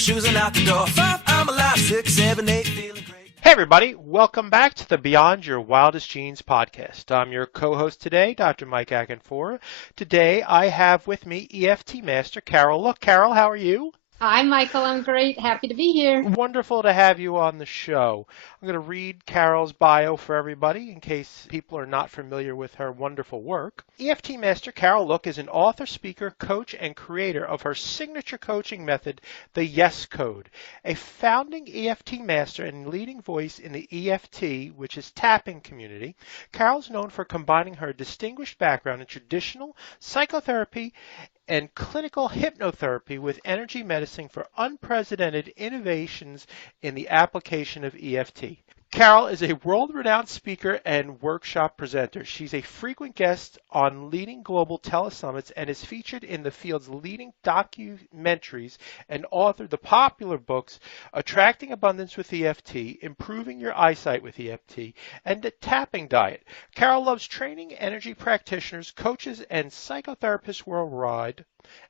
shoes and out the door. 5, I'm alive. 6, 7, 8, feeling great. Hey everybody, welcome back to the Beyond Your Wildest Dreams podcast. I'm your co-host today, Dr. Mike Akinfora. Today I have with me EFT Master Carol. Look, Carol, how are you? Hi, Michael. I'm great. Happy to be here. Wonderful to have you on the show. I'm going to read Carol's bio for everybody in case people are not familiar with her wonderful work. EFT Master Carol Look is an author, speaker, coach, and creator of her signature coaching method, the Yes Code. A founding EFT master and leading voice in the EFT, which is tapping community, Carol's known for combining her distinguished background in traditional psychotherapy and clinical hypnotherapy with energy medicine for unprecedented innovations in the application of EFT. Carol is a world-renowned speaker and workshop presenter. She's a frequent guest on leading global telesummits and is featured in the field's leading documentaries and authored the popular books Attracting Abundance with EFT, Improving Your Eyesight with EFT, and The Tapping Diet. Carol loves training energy practitioners, coaches, and psychotherapists worldwide,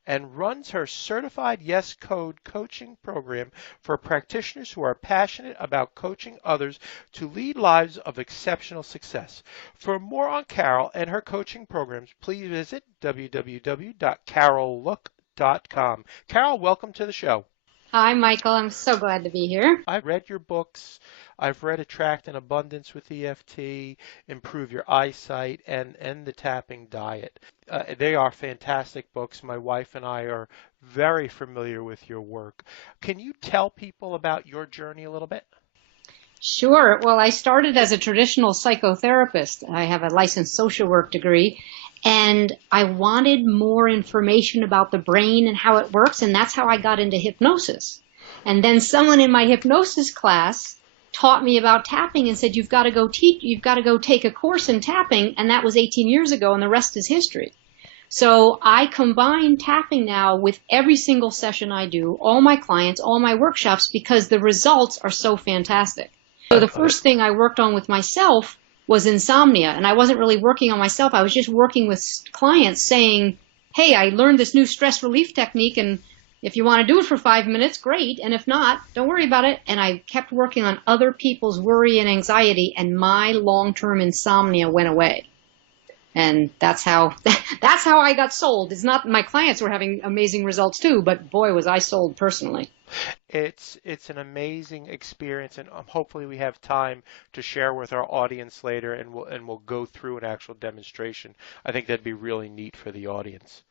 and runs her Certified Yes Code coaching program for practitioners who are passionate about coaching others to lead lives of exceptional success. For more on Carol and her coaching programs, please visit www.carollook.com. Carol, welcome to the show. Hi, Michael. I'm so glad to be here. I've read your books. I've read Attract an Abundance with EFT, Improve Your Eyesight, and The Tapping Diet. They are fantastic books. My wife and I are very familiar with your work. Can you tell people about your journey a little bit? Sure. Well, I started as a traditional psychotherapist. I have a licensed social work degree, and I wanted more information about the brain and how it works, and that's how I got into hypnosis. And then someone in my hypnosis class taught me about tapping and said, you've got to go take a course in tapping, and that was 18 years ago, and the rest is history. So I combine tapping now with every single session I do, all my clients, all my workshops, because the results are so fantastic. So the first thing I worked on with myself was insomnia, and I wasn't really working on myself. I was just working with clients saying, hey, I learned this new stress relief technique, and if you want to do it for 5 minutes, great, and if not, don't worry about it. And I kept working on other people's worry and anxiety, and my long-term insomnia went away. And that's how I got sold. It's not my clients were having amazing results too, but boy, was I sold personally. It's an amazing experience, and hopefully we have time to share with our audience later, and we'll go through an actual demonstration. I think that'd be really neat for the audience.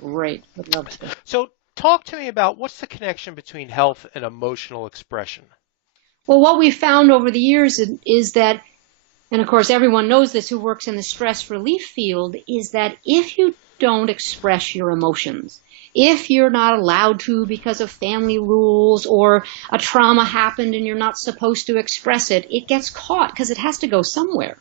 Great, would love to. So talk to me about what's the connection between health and emotional expression? Well, what we've found over the years is that, and of course everyone knows this who works in the stress relief field, is that if you don't express your emotions, if you're not allowed to because of family rules or a trauma happened and you're not supposed to express it, it gets caught because it has to go somewhere.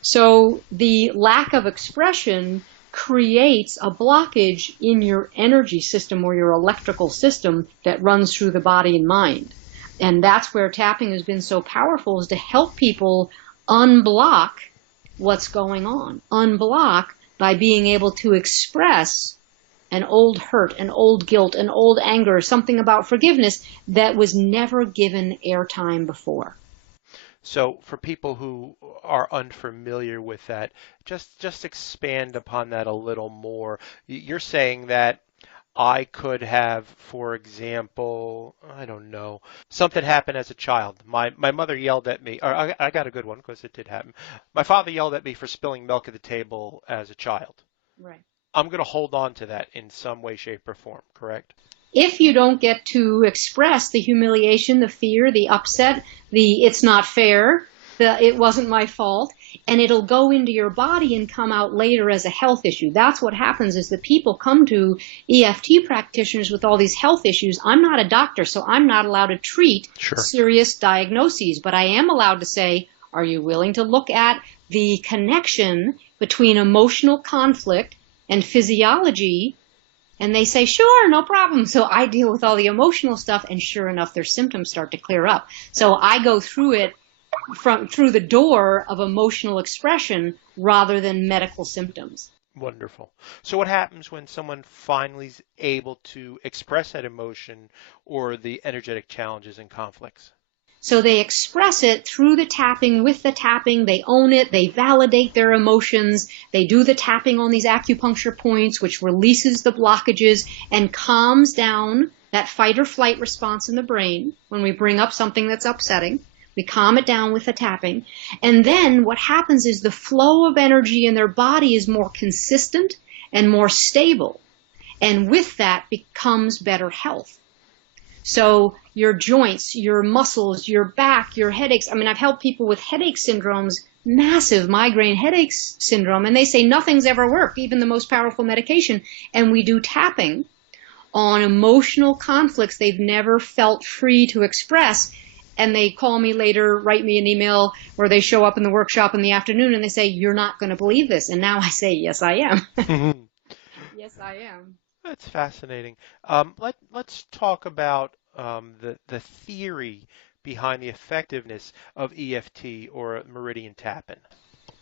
So the lack of expression creates a blockage in your energy system or your electrical system that runs through the body and mind. And that's where tapping has been so powerful, is to help people unblock what's going on. Unblock by being able to express an old hurt, an old guilt, an old anger, something about forgiveness that was never given airtime before. So for people who are unfamiliar with that, just expand upon that a little more. You're saying that I could have, for example, I don't know, something happened as a child. My mother yelled at me, or I got a good one because it did happen. My father yelled at me for spilling milk at the table as a child. Right. I'm going to hold on to that in some way, shape, or form, correct? If you don't get to express the humiliation, the fear, the upset, the it's not fair, the it wasn't my fault, and it'll go into your body and come out later as a health issue. That's what happens, is that people come to EFT practitioners with all these health issues. I'm not a doctor, so I'm not allowed to treat serious diagnoses, but I am allowed to say, are you willing to look at the connection between emotional conflict and physiology? And they say, sure, no problem. So I deal with all the emotional stuff, and sure enough, their symptoms start to clear up. So I go through it through the door of emotional expression rather than medical symptoms. Wonderful. So what happens when someone finally is able to express that emotion or the energetic challenges and conflicts? So they express it through the tapping, with the tapping, they own it, they validate their emotions, they do the tapping on these acupuncture points, which releases the blockages and calms down that fight or flight response in the brain when we bring up something that's upsetting. We calm it down with the tapping. And then what happens is the flow of energy in their body is more consistent and more stable. And with that becomes better health. So your joints, your muscles, your back, your headaches. I mean, I've helped people with headache syndromes, massive migraine headache syndrome, and they say nothing's ever worked, even the most powerful medication. And we do tapping on emotional conflicts they've never felt free to express. And they call me later, write me an email, or they show up in the workshop in the afternoon and they say, you're not going to believe this. And now I say, yes, I am. Yes, I am. That's fascinating. Let's talk about the theory behind the effectiveness of EFT or meridian tapping.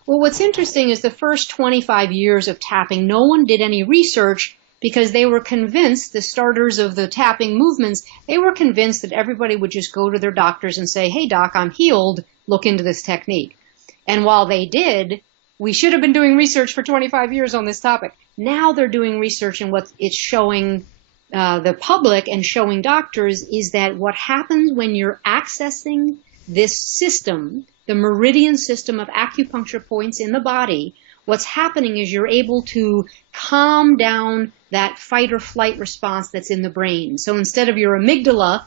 Well, what's interesting is the first 25 years of tapping, no one did any research because they were convinced, the starters of the tapping movements, they were convinced that everybody would just go to their doctors and say, hey, doc, I'm healed. Look into this technique. And while they did, we should have been doing research for 25 years on this topic. Now they're doing research, and what it's showing the public and showing doctors is that what happens when you're accessing this system, the meridian system of acupuncture points in the body, what's happening is you're able to calm down that fight or flight response that's in the brain. So instead of your amygdala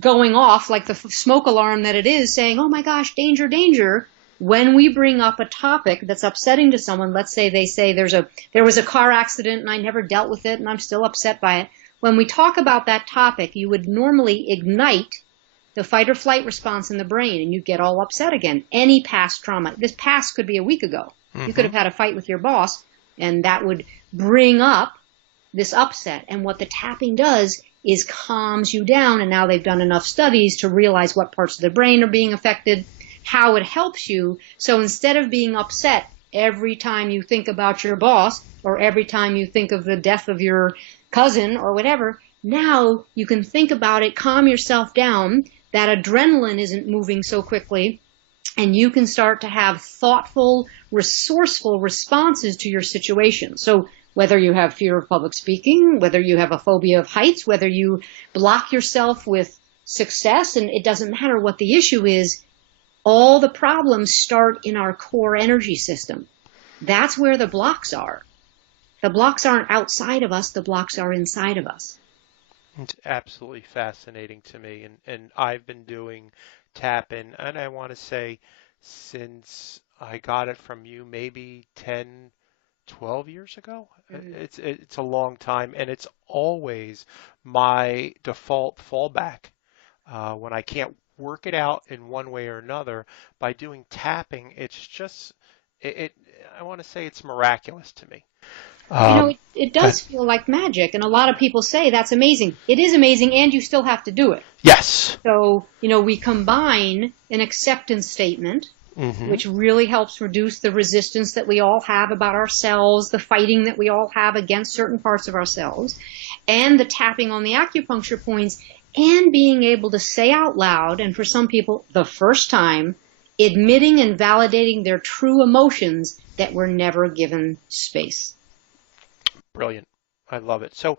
going off like the smoke alarm that it is, saying, oh my gosh, danger, danger, when we bring up a topic that's upsetting to someone, let's say they say there was a car accident and I never dealt with it and I'm still upset by it. When we talk about that topic, you would normally ignite the fight or flight response in the brain and you get all upset again. Any past trauma. This past could be a week ago. You could have had a fight with your boss and that would bring up this upset. And what the tapping does is calms you down. And now they've done enough studies to realize what parts of the brain are being affected, how it helps you. So instead of being upset every time you think about your boss or every time you think of the death of your cousin or whatever, now you can think about it, calm yourself down. That adrenaline isn't moving so quickly. And you can start to have thoughtful, resourceful responses to your situation. So whether you have fear of public speaking, whether you have a phobia of heights, whether you block yourself with success, and it doesn't matter what the issue is, all the problems start in our core energy system. That's where the blocks are. The blocks aren't outside of us, the blocks are inside of us. It's absolutely fascinating to me. And I've been doing tapping, and I want to say since I got it from you maybe 10, 12 years ago. It's a long time, and it's always my default fallback when I can't work it out in one way or another. By doing tapping, it's just I want to say it's miraculous to me. It does feel like magic, and a lot of people say that's amazing. It is amazing, and you still have to do it. Yes. So, we combine an acceptance statement, which really helps reduce the resistance that we all have about ourselves, the fighting that we all have against certain parts of ourselves, and the tapping on the acupuncture points, and being able to say out loud, and for some people, the first time, admitting and validating their true emotions that were never given space. Brilliant. I love it. So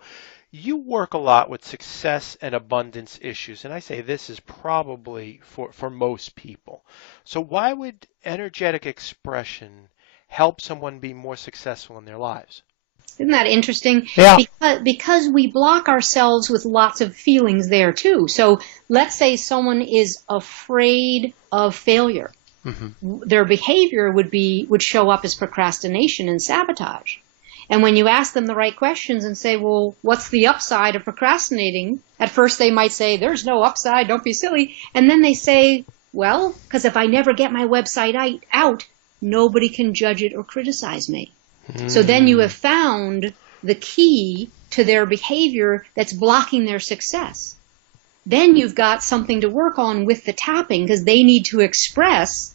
you work a lot with success and abundance issues, and I say this is probably for most people. So why would energetic expression help someone be more successful in their lives? Isn't that interesting? Yeah. Because we block ourselves with lots of feelings there too. So let's say someone is afraid of failure. Their behavior would show up as procrastination and sabotage. And when you ask them the right questions and say, well, what's the upside of procrastinating? At first they might say, there's no upside, don't be silly. And then they say, well, because if I never get my website out, nobody can judge it or criticize me. So then you have found the key to their behavior that's blocking their success. Then you've got something to work on with the tapping because they need to express,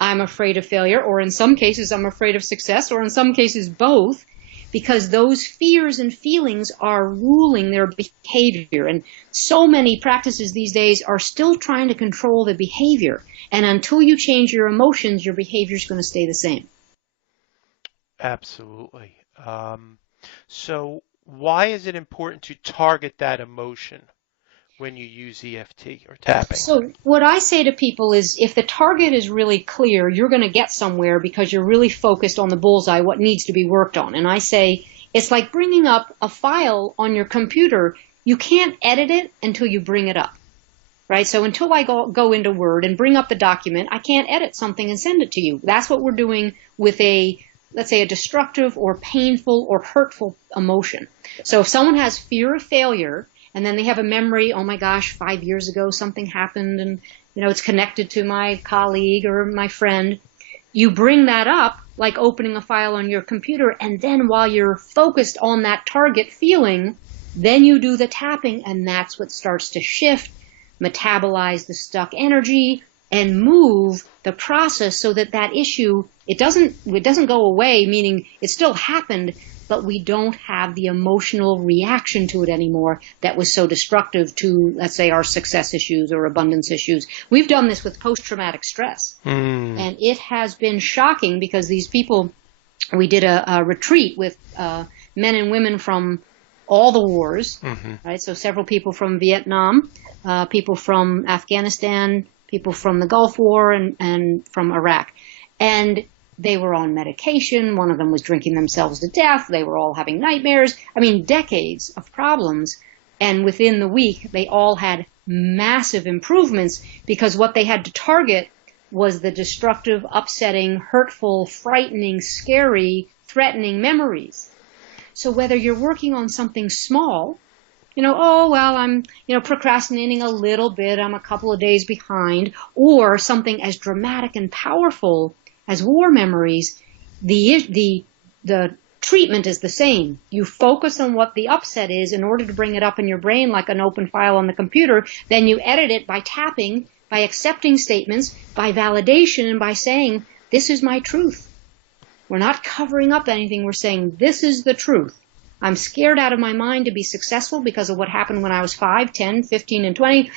I'm afraid of failure, or in some cases, I'm afraid of success, or in some cases, both, because those fears and feelings are ruling their behavior. And so many practices these days are still trying to control the behavior. And until you change your emotions, your behavior is going to stay the same. Absolutely. So why is it important to target that emotion when you use EFT or tapping? So what I say to people is, if the target is really clear, you're going to get somewhere because you're really focused on the bullseye, what needs to be worked on. And I say, it's like bringing up a file on your computer. You can't edit it until you bring it up, right? So until I go into Word and bring up the document, I can't edit something and send it to you. That's what we're doing with let's say, a destructive or painful or hurtful emotion. So if someone has fear of failure, and then they have a memory, oh my gosh, 5 years ago something happened, and it's connected to my colleague or my friend, you bring that up like opening a file on your computer, and then while you're focused on that target feeling, then you do the tapping, and that's what starts to shift, metabolize the stuck energy, and move the process so that that issue, it doesn't go away, meaning it still happened, but we don't have the emotional reaction to it anymore that was so destructive to, let's say, our success issues or abundance issues. We've done this with post-traumatic stress. And it has been shocking because these people, we did a retreat with men and women from all the wars, right? So several people from Vietnam, people from Afghanistan, people from the Gulf War, and from Iraq. And they were on medication. One of them was drinking themselves to death. They were all having nightmares. I mean, decades of problems. And within the week, they all had massive improvements because what they had to target was the destructive, upsetting, hurtful, frightening, scary, threatening memories. So whether you're working on something small, I'm, procrastinating a little bit, I'm a couple of days behind, or something as dramatic and powerful as war memories, the treatment is the same. You focus on what the upset is in order to bring it up in your brain like an open file on the computer. Then you edit it by tapping, by accepting statements, by validation, and by saying, this is my truth. We're not covering up anything. We're saying, this is the truth. I'm scared out of my mind to be successful because of what happened when I was 5, 10, 15, and 20.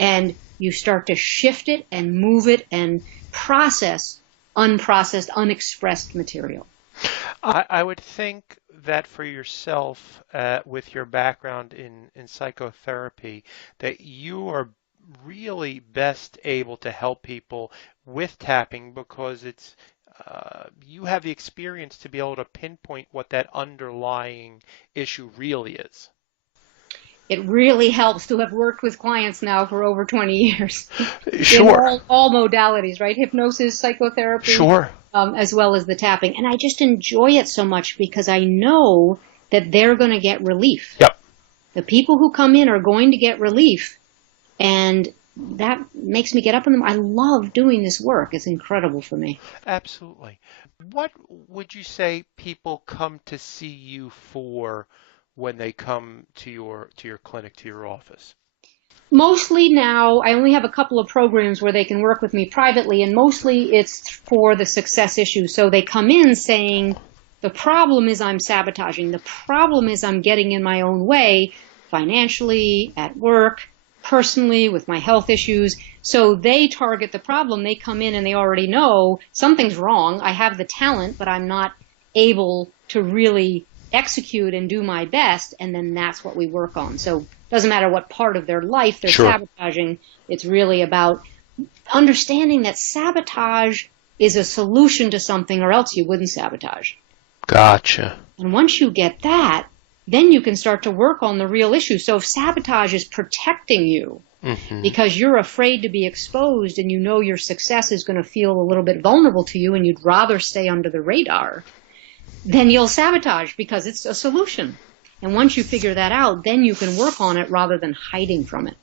And you start to shift it and move it and process unprocessed, unexpressed material. I would think that for yourself, with your background in psychotherapy, that you are really best able to help people with tapping because it's you have the experience to be able to pinpoint what that underlying issue really is. It really helps to have worked with clients now for over 20 years. Sure. In all modalities, right? Hypnosis, psychotherapy, sure. As well as the tapping. And I just enjoy it so much because I know that they're going to get relief. Yep. The people who come in are going to get relief. And that makes me get up in them. I love doing this work. It's incredible for me. Absolutely. What would you say people come to see you for when they come to your clinic, to your office? Mostly now, I only have a couple of programs where they can work with me privately, and mostly it's for the success issue. So they come in saying, the problem is I'm sabotaging. The problem is I'm getting in my own way, financially, at work, personally, with my health issues. So they target the problem. They come in and they already know something's wrong. I have the talent, but I'm not able to really execute and do my best, and then that's what we work on. So it doesn't matter what part of their life they're Sure. sabotaging. It's really about understanding that sabotage is a solution to something, or else you wouldn't sabotage. Gotcha. And once you get that, then you can start to work on the real issue. So if sabotage is protecting you because you're afraid to be exposed and you know your success is going to feel a little bit vulnerable to you and you'd rather stay under the radar, then you'll sabotage because it's a solution. And once you figure that out, then you can work on it rather than hiding from it.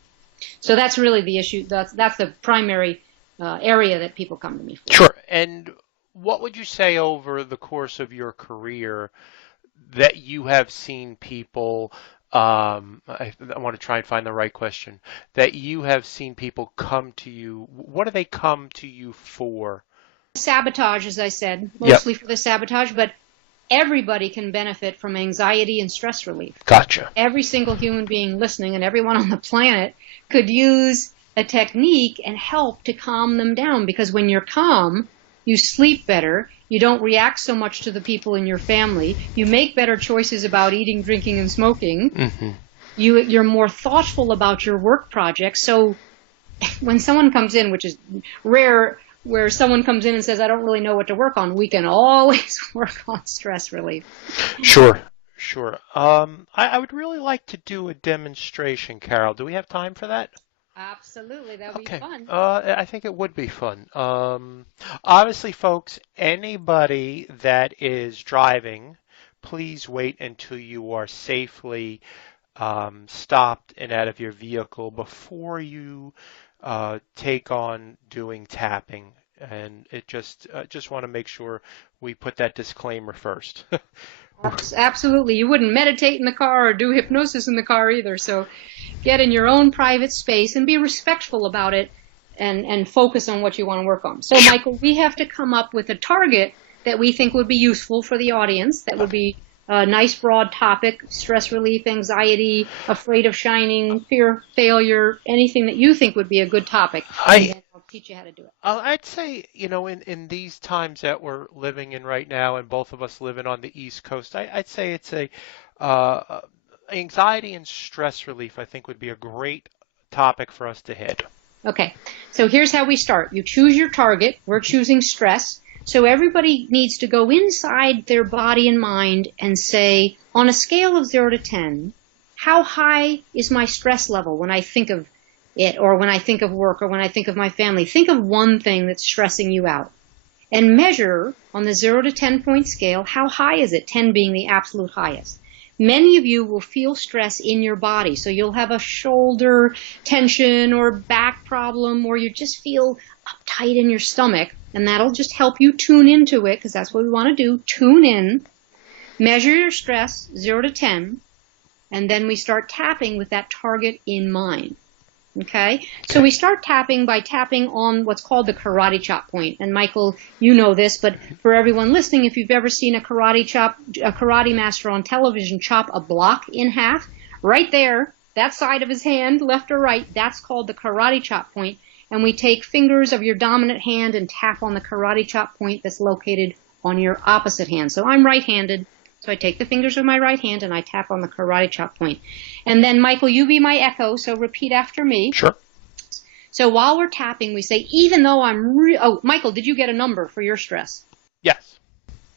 So that's really the issue. That's the primary area that people come to me for. Sure. And what would you say over the course of your career that you have seen people, I want to try and find the right question, that you have seen people come to you, what do they come to you for sabotage, as I said, mostly for the sabotage, but everybody can benefit from anxiety and stress relief. Gotcha. Every single human being listening and everyone on the planet could use a technique and help to calm them down, because when you're calm, you sleep better, you don't react so much to the people in your family, you make better choices about eating, drinking, and smoking, you're more thoughtful about your work projects. So when someone comes in, which is rare, where someone comes in and says, I don't really know what to work on, we can always work on stress relief. Sure. I would really like to do a demonstration, Carol. Do we have time for that? Absolutely. That would be fun. I think it would be fun. Obviously, folks, anybody that is driving, please wait until you are safely stopped and out of your vehicle before you take on doing tapping, and it just want to make sure we put that disclaimer first. Absolutely. You wouldn't meditate in the car or do hypnosis in the car either. So get in your own private space and be respectful about it and focus on what you want to work on. So, Michael, we have to come up with a target that we think would be useful for the audience. That would be a nice broad topic: stress relief, anxiety, afraid of shining, fear, failure, anything that you think would be a good topic. And I'll teach you how to do it. I'd say, in these times that we're living in right now, and both of us living on the East Coast, I'd say it's anxiety and stress relief, I think, would be a great topic for us to hit. Okay, so here's how we start. You choose your target. We're choosing stress. So everybody needs to go inside their body and mind and say, on a scale of 0 to 10, how high is my stress level when I think of it, or when I think of work, or when I think of my family? Think of one thing that's stressing you out. And measure on the 0 to 10 point scale, how high is it, 10 being the absolute highest. Many of you will feel stress in your body. So you'll have a shoulder tension or back problem, or you just feel uptight in your stomach. And that'll just help you tune into it, because that's what we want to do. Tune in, measure your stress, 0 to 10, and then we start tapping with that target in mind. Okay? So we start tapping by tapping on what's called the karate chop point. And Michael, you know this, but for everyone listening, if you've ever seen a karate master on television chop a block in half, right there, that side of his hand, left or right, that's called the karate chop point. And we take fingers of your dominant hand and tap on the karate chop point that's located on your opposite hand. So I'm right-handed, so I take the fingers of my right hand and I tap on the karate chop point. And then, Michael, you be my echo, so repeat after me. Sure. So while we're tapping, we say, even though I'm Michael, did you get a number for your stress? Yes.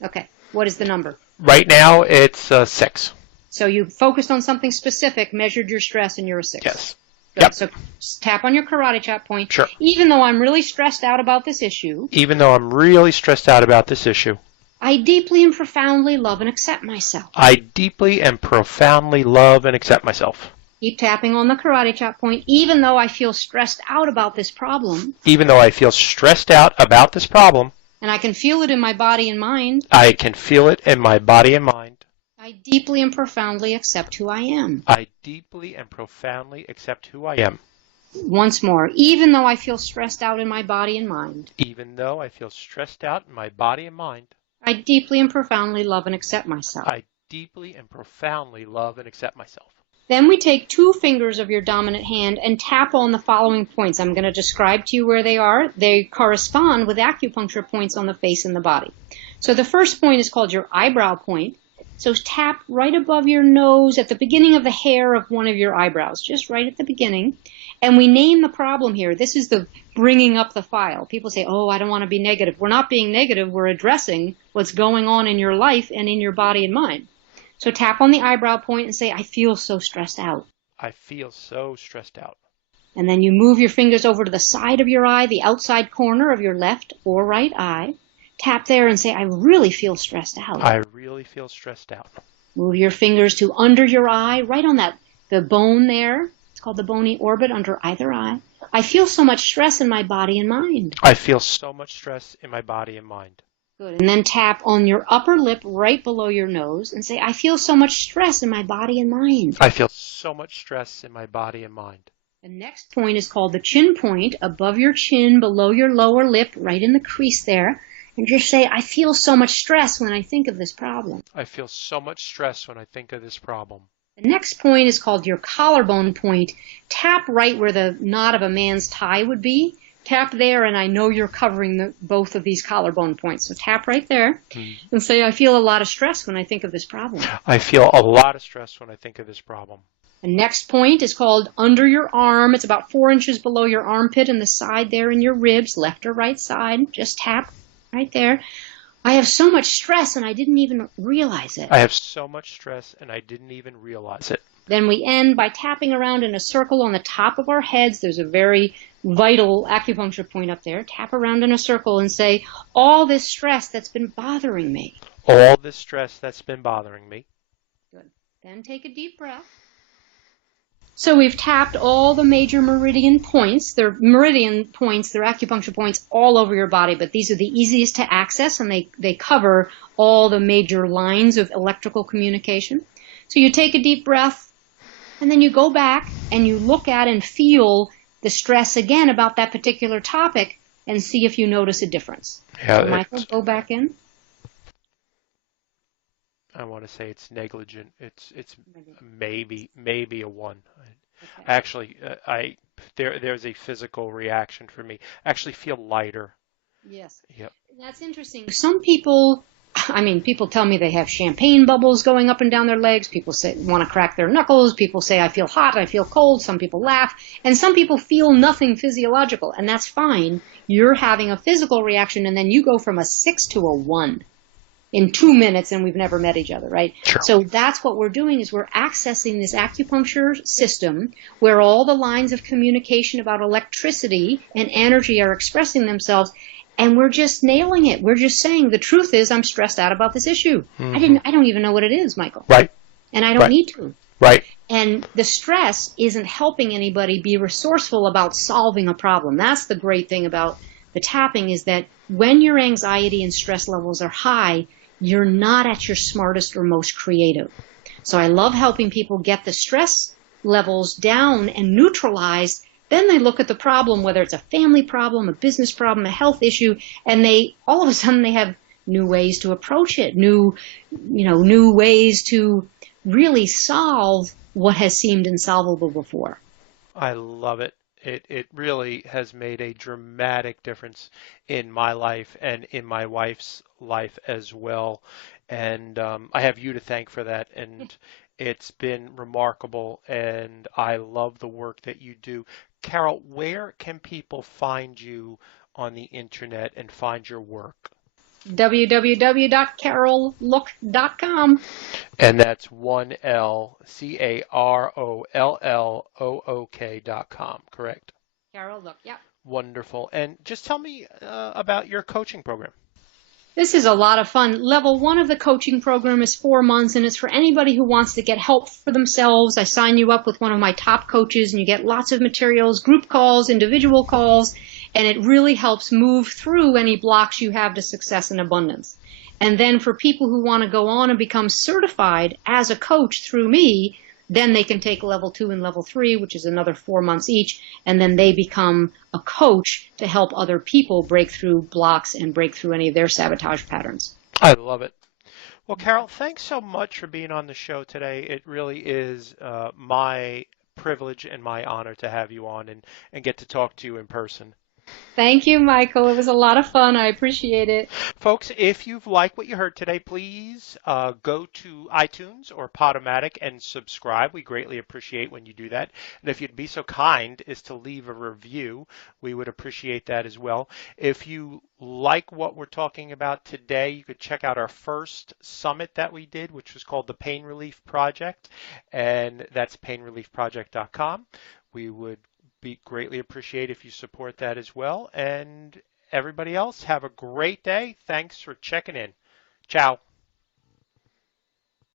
Okay. What is the number? Right now, it's 6. So you focused on something specific, measured your stress, and you're a 6. Yes. Good. Yep. So tap on your karate chop point. Sure. Even though I'm really stressed out about this issue. Even though I'm really stressed out about this issue. I deeply and profoundly love and accept myself. I deeply and profoundly love and accept myself. Keep tapping on the karate chop point. Even though I feel stressed out about this problem. Even though I feel stressed out about this problem. And I can feel it in my body and mind. I can feel it in my body and mind. I deeply and profoundly accept who I am. I deeply and profoundly accept who I am. Once more, even though I feel stressed out in my body and mind. Even though I feel stressed out in my body and mind. I deeply and profoundly love and accept myself. I deeply and profoundly love and accept myself. Then we take 2 fingers of your dominant hand and tap on the following points. I'm going to describe to you where they are. They correspond with acupuncture points on the face and the body. So the first point is called your eyebrow point. So tap right above your nose at the beginning of the hair of one of your eyebrows, just right at the beginning. And we name the problem here. This is the bringing up the file. People say, oh, I don't want to be negative. We're not being negative. We're addressing what's going on in your life and in your body and mind. So tap on the eyebrow point and say, I feel so stressed out. I feel so stressed out. And then you move your fingers over to the side of your eye, the outside corner of your left or right eye. Tap there and say, I really feel stressed out. I really feel stressed out. Move your fingers to under your eye, right on the bone there. It's called the bony orbit under either eye. I feel so much stress in my body and mind. I feel so much stress in my body and mind. Good. And then tap on your upper lip right below your nose and say, I feel so much stress in my body and mind. I feel so much stress in my body and mind. The next point is called the chin point, above your chin, below your lower lip, right in the crease there. and just say, I feel so much stress when I think of this problem. I feel so much stress when I think of this problem. The next point is called your collarbone point. Tap right where the knot of a man's tie would be. Tap there, and I know you're covering both of these collarbone points. So tap right there and say, I feel a lot of stress when I think of this problem. I feel a lot of stress when I think of this problem. The next point is called under your arm. It's about 4 inches below your armpit and the side there in your ribs, left or right side. Just tap right there. I have so much stress and I didn't even realize it. I have so much stress and I didn't even realize it. Then we end by tapping around in a circle on the top of our heads. There's a very vital acupuncture point up there. Tap around in a circle and say, all this stress that's been bothering me. All this stress that's been bothering me. Good. Then take a deep breath. So we've tapped all the major meridian points. They're acupuncture points all over your body, but these are the easiest to access, and they cover all the major lines of electrical communication. So you take a deep breath, and then you go back and you look at and feel the stress again about that particular topic and see if you notice a difference. Yeah, so Michael, go back in. I want to say it's negligent. It's maybe a 1. Okay. Actually, there's a physical reaction for me. I actually feel lighter. Yes. Yep. That's interesting. Some people tell me they have champagne bubbles going up and down their legs. People say want to crack their knuckles. People say I feel hot, I feel cold. Some people laugh, and some people feel nothing physiological, and that's fine. You're having a physical reaction, and then you go from a 6 to a 1. In 2 minutes, and we've never met each other, right? Sure. So that's what we're doing is we're accessing this acupuncture system where all the lines of communication about electricity and energy are expressing themselves, and we're just nailing it. We're just saying the truth is I'm stressed out about this issue. Mm-hmm. I don't even know what it is, Michael. Right. And I don't need to. Right. And the stress isn't helping anybody be resourceful about solving a problem. That's the great thing about the tapping is that when your anxiety and stress levels are high, you're not at your smartest or most creative. So I love helping people get the stress levels down and neutralized. Then they look at the problem, whether it's a family problem, a business problem, a health issue, and all of a sudden they have new ways to approach it, new ways to really solve what has seemed insolvable before. I love it. It really has made a dramatic difference in my life and in my wife's life as well. And I have you to thank for that. And it's been remarkable. And I love the work that you do. Carol, where can people find you on the internet and find your work? www.carollook.com. And that's 1LCAROLLOOK.com, correct? Carol Look, yeah. Wonderful. And just tell me about your coaching program. This is a lot of fun. Level 1 of the coaching program is 4 months, and it's for anybody who wants to get help for themselves. I sign you up with one of my top coaches, and you get lots of materials, group calls, individual calls, and it really helps move through any blocks you have to success and abundance. And then for people who want to go on and become certified as a coach through me, then they can take level 2 and level 3, which is another 4 months each, and then they become a coach to help other people break through blocks and break through any of their sabotage patterns. I love it. Well, Carol, thanks so much for being on the show today. It really is my privilege and my honor to have you on and get to talk to you in person. Thank you, Michael. It was a lot of fun. I appreciate it. Folks, if you've liked what you heard today, please go to iTunes or Podomatic and subscribe. We greatly appreciate when you do that. And if you'd be so kind as to leave a review, we would appreciate that as well. If you like what we're talking about today, you could check out our first summit that we did, which was called the Pain Relief Project, and that's painreliefproject.com. We would greatly appreciate if you support that as well. And everybody else, have a great day. Thanks for checking in. Ciao.